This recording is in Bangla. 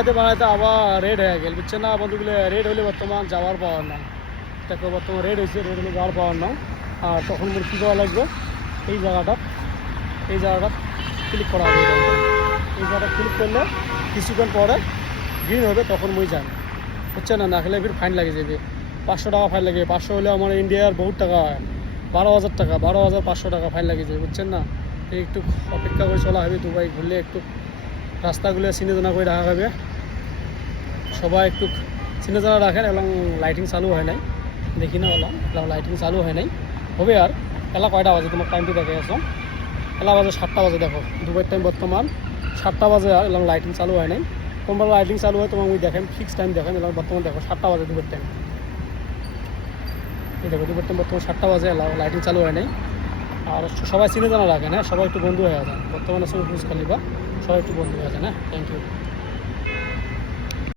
বানাইতে বানাইতে আবার রেড হয়ে গেল, বুঝছেন না বন্ধুগুলো। রেড হলে বর্তমান যাওয়ার পাওয়ার নাই, দেখো বর্তমান রেড হয়েছে, রেড হলে যাওয়ার পাওয়ার নাই। আর তখন মোর কী করা লাগবে, এই জায়গাটা ক্লিক করা হবে। এই জায়গাটা ক্লিক করলে কিছুক্ষণ পরে গ্রিন হবে, তখন মই যাই, বুঝছেন না। না খেলে ফির ফাইন লাগে যাবে, 500 টাকা ফাইন লাগে। 500 হলে আমার ইন্ডিয়ার বহুত টাকা হয়, 12,000 টাকা, 12,500 টাকা ফাইন লাগে যায়, বুঝছেন না। এই একটু অপেক্ষা করে চলা হবে, দুবাই ঘুরলে একটু রাস্তাগুলো চিনে জানা করে রাখা হবে, সবাই একটু চিনে জানা রাখেন। এবং লাইটিং চালু হয় নাই, দেখি না এলাম লাইটিং চালু হয় নাই, হবে। আর এলা কয়টা বাজে তোমার টাইমটি দেখে আসো, এলা বাজে 7টা বাজে, দেখো দুবাইয়ের টাইম বর্তমান 7টা বাজে। আর এবং লাইটিং চালু হয় নাই, কোনবার লাইটিং চালু হয় তোমার ওই দেখেন, ফিক্স টাইম দেখেন। এবং বর্তমান দেখো 7টা বাজে দুবাইয়ের টাইম, এই দেখো দুবাইয়ের টাইম বর্তমান 7টা বাজে, লাইটিং চালু হয় নাই। আর সবাই চিনে জানা রাখেন, হ্যাঁ, সবাই একটু বন্ধু হয়ে যান বর্তমানে। সবাই বুঝ খালি বা সবাই একটু বন্ধু হয়ে যান, হ্যাঁ। Thank you.